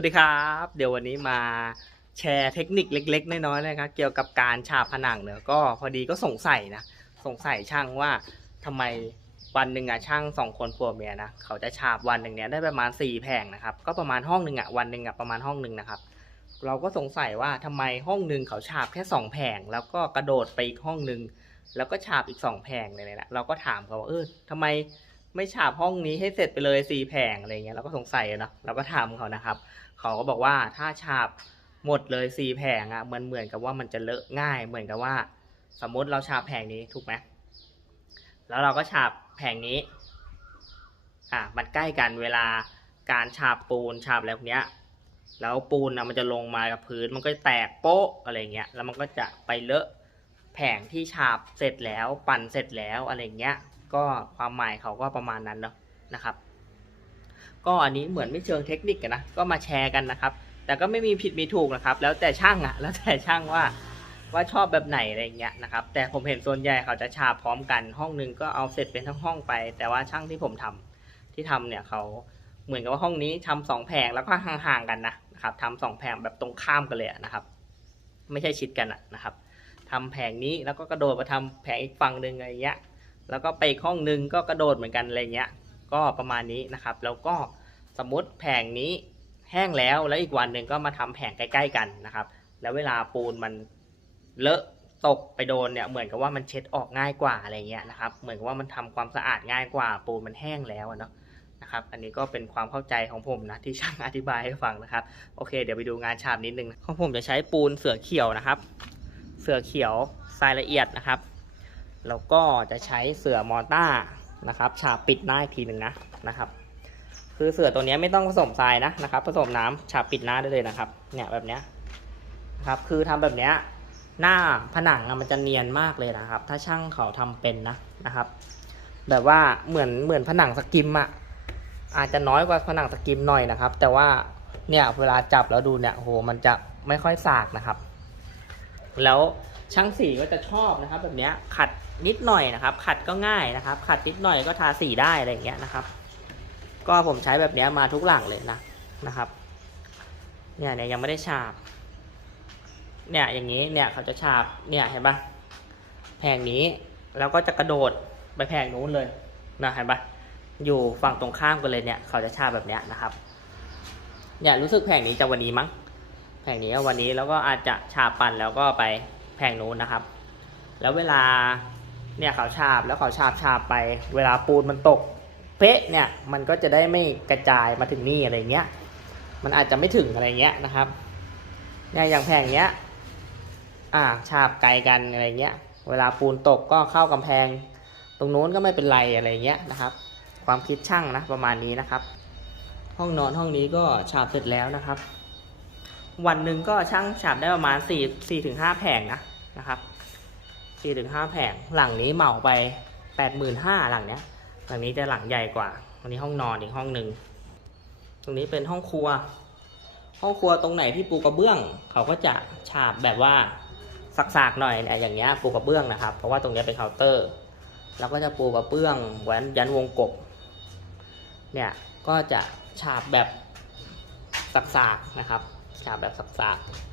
วัสดีครับ เดี๋ยววันนี้มาแชร์เทคนิคเล็ก ๆ น้อยๆนะครับเกี่ยวกับการฉาบผนังเนอะก็พอดีก็สงสัยนะสงสัยช่างว่าทำไมวันหนึ่งอะช่างสองคนผัวเมียนะเขาจะฉาบวันหนึ่งเนี้ยได้ประมาณสี่แผงนะครับก็ประมาณห้องหนึ่งอะวันหนึ่งอะประมาณห้องหนึ่งนะครับเราก็สงสัยว่าทำไมห้องหนึ่งเขาฉาบแค่สองแผงแล้วก็กระโดดไปอีกห้องหนึ่งแล้วก็ฉาบอีกสองแผงเลยนะเราก็ถามเขาว่าเออทำไมไม่ฉาบห้องนี้ให้เสร็จไปเลยสี่แผงอะไรเงี้ยเราก็สงสัยเนาะเราก็ถามเขานะครับ เขาก็บอกว่าถ้าฉาบหมดเลยสี่แผงอะมันเหมือนกับว่ามันจะเลอะง่าย เหมือนกับว่า สมมติเราฉาบแผงนี้ถูกไหมแล้วเราก็ฉาบแผงนี้อะมันใกล้กันเวลาการฉาบปูนฉาบอะไรพวกเนี้ยแล้วปูนนะมันจะลงมากับพื้นมันก็แตกโป๊ะอะไรเงี้ยแล้วมันก็จะไปเลอะแผงที่ฉาบเสร็จแล้วปั่นเสร็จแล้วอะไรเงี้ยก็ความหมายเขาก็ประมาณนั้นเนาะนะครับ ก็อันนี้เหมือนไม่เชิงเทคนิคนะก็มาแชร์กันนะครับ แต่ก็ไม่มีผิดมีถูกนะครับ แล้วแต่ช่างอะแล้วแต่ช่างว่าว่าชอบแบบไหนอะไรเงี้ยนะครับ แต่ผมเห็นส่วนใหญ่เขาจะฉาบพร้อมกันห้องนึงก็เอาเสร็จเป็นทั้งห้องไป แต่ว่าช่างที่ผมทำที่ทำเนี่ยเขาเหมือนกับว่าห้องนี้ทำสองแผงแล้วก็ห่างๆกันนะนะครับทำสองแผงแบบตรงข้ามกันเลยนะครับ ไม่ใช่ชิดกันอะนะครับทำแผงนี้แล้วก็กระโดดมาทำแผงอีกฝั่งหนึ่งอะไรเงี้ยแล้วก็ไปห้องนึงก็กระโดดเหมือนกันอะไรเงี้ยก็ประมาณนี้นะครับ แล้วก็ สมมติแผงนี้แห้งแล้วแล้วอีกวันหนึ่งก็มาทำแผงใกล้ ๆ กันนะครับ แล้วเวลาปูนมันเลอะตกไปโดนเนี่ยเหมือนกับว่ามันเช็ดออกง่ายกว่าอะไรเงี้ยนะครับ เหมือนกับว่ามันทำความสะอาดง่ายกว่า ปูนมันแห้งแล้วเนาะนะครับ อันนี้ก็เป็นความเข้าใจของผมนะที่ช่างอธิบายให้ฟังนะครับ โอเค เดี๋ยวไปดูงานฉาบนิดนึงของผมจะใช้ปูนเสือเขียวนะครับ เสือเขียวทรายละเอียดนะครับ แล้วก็จะใช้เสือมอต้านะครับ ฉาบปิดหน้าอีกทีหนึ่งนะนะครับ คือเสือตัวนี้ไม่ต้องผสมทรายนะนะครับ ผสมน้ำฉาบปิดหน้าได้เลยนะครับ เนี่ยแบบเนี้ยนะครับคือทำแบบเนี้ยหน้าผนังมันจะเนียนมากเลยนะครับ ถ้าช่างเขาทำเป็นนะนะครับ แบบว่าเหมือนเหมือนผนังสกิมอะอาจจะน้อยกว่าผนังสกิมหน่อยนะครับ แต่ว่าเนี่ยเวลาจับแล้วดูเนี่ยโหมันจะไม่ค่อยสากนะครับ แล้วช่างสีก็จะชอบนะครับ แบบเนี้ยขัดนิดหน่อยนะครับ ขัดก็ง่ายนะครับ ขัดนิดหน่อยก็ทาสีได้อะไรอย่างเงี้ยนะครับ ก็ผมใช้แบบนี้มาทุกหลังเลยนะนะครับเนี่ยเนี่ยยังไม่ได้ฉาบ เนี่ยอย่างนี้เนี่ยเขาจะฉาบเนี่ยเห็นปะแผงนี้แล้วก็จะกระโดดไปแผงนู้นเลยนะเห็นปะอยู่ฝั่งตรงข้ามกันเลยเนี่ยเขาจะฉาบแบบเนี้ยนะครับเนี่ยรู้สึกแผงนี้จะวันนี้มั้งแผงนี้วันนี้แล้วก็อาจจะฉาบปันแล้วก็ไปแผงนู้นนะครับ แล้วเวลาเนี่ยเขาฉาบแล้วเขาฉาบฉาบไป เวลาปูนมันตก เป๊ะเนี่ย มันก็จะได้ไม่กระจายมาถึงนี่อะไรเงี้ย มันอาจจะไม่ถึงอะไรเงี้ยนะครับ เนี่ยอย่างแผงเนี้ย อ่า ฉาบไกลกันอะไรเงี้ย เวลาปูนตกก็เข้ากำแพง ตรงโน้นก็ไม่เป็นไรอะไรเงี้ยนะครับ ความคิดช่างนะประมาณนี้นะครับ ห้องนอนห้องนี้ก็ฉาบเสร็จแล้วนะครับ วันหนึ่งก็ช่างฉาบได้ประมาณสี่สี่ถึงห้าแผงนะนะครับสี่ถึงห้าแผงหลังนี้เหมาไปแปดหมื่นห้าหลังเนี้ย หลังนี้จะหลังใหญ่กว่าอันนี้ห้องนอนอีกห้องหนึ่ง ตรงนี้เป็นห้องครัว ห้องครัวตรงไหนที่ปูกระเบื้อง เขาก็จะฉาบแบบว่าสักๆหน่อยเนี่ยอย่างเงี้ยปูกระเบื้องนะครับ เพราะว่าตรงนี้เป็นเคาน์เตอร์แล้วก็จะปูกระเบื้องแหวนยันวงกบ เนี่ยก็จะฉาบแบบสักๆนะครับ ฉาบแบบสักๆ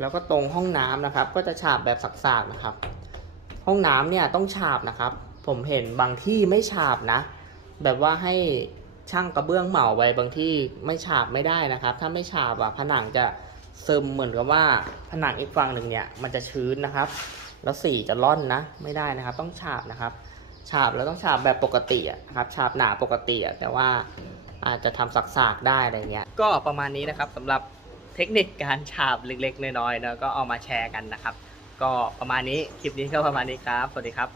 แล้วก็ตรงห้องน้ำนะครับ ก็จะฉาบแบบสักๆนะครับ ห้องน้ำเนี่ยต้องฉาบนะครับ ผมเห็นบางที่ไม่ฉาบนะ แบบว่าให้ช่างกระเบื้องเหมาไว้บางที่ไม่ฉาบไม่ได้นะครับ ถ้าไม่ฉาบอะผนังจะซึมเหมือนกับว่าผนังอีกฝั่งหนึ่งเนี่ยมันจะชื้นนะครับ แล้วสีจะร่อนนะ ไม่ได้นะครับ ต้องฉาบนะครับ ฉาบแล้วต้องฉาบแบบปกติอะนะครับ ฉาบหนาปกติอะแต่ว่าอาจจะทำสักๆได้อะไรเงี้ย ก็ประมาณนี้นะครับสำหรับเทคนิคการฉาบเล็กๆน้อยๆเนอะก็เอามาแชร์กันนะครับ ก็ประมาณนี้ คลิปนี้ก็ประมาณนี้ครับ สวัสดีครับ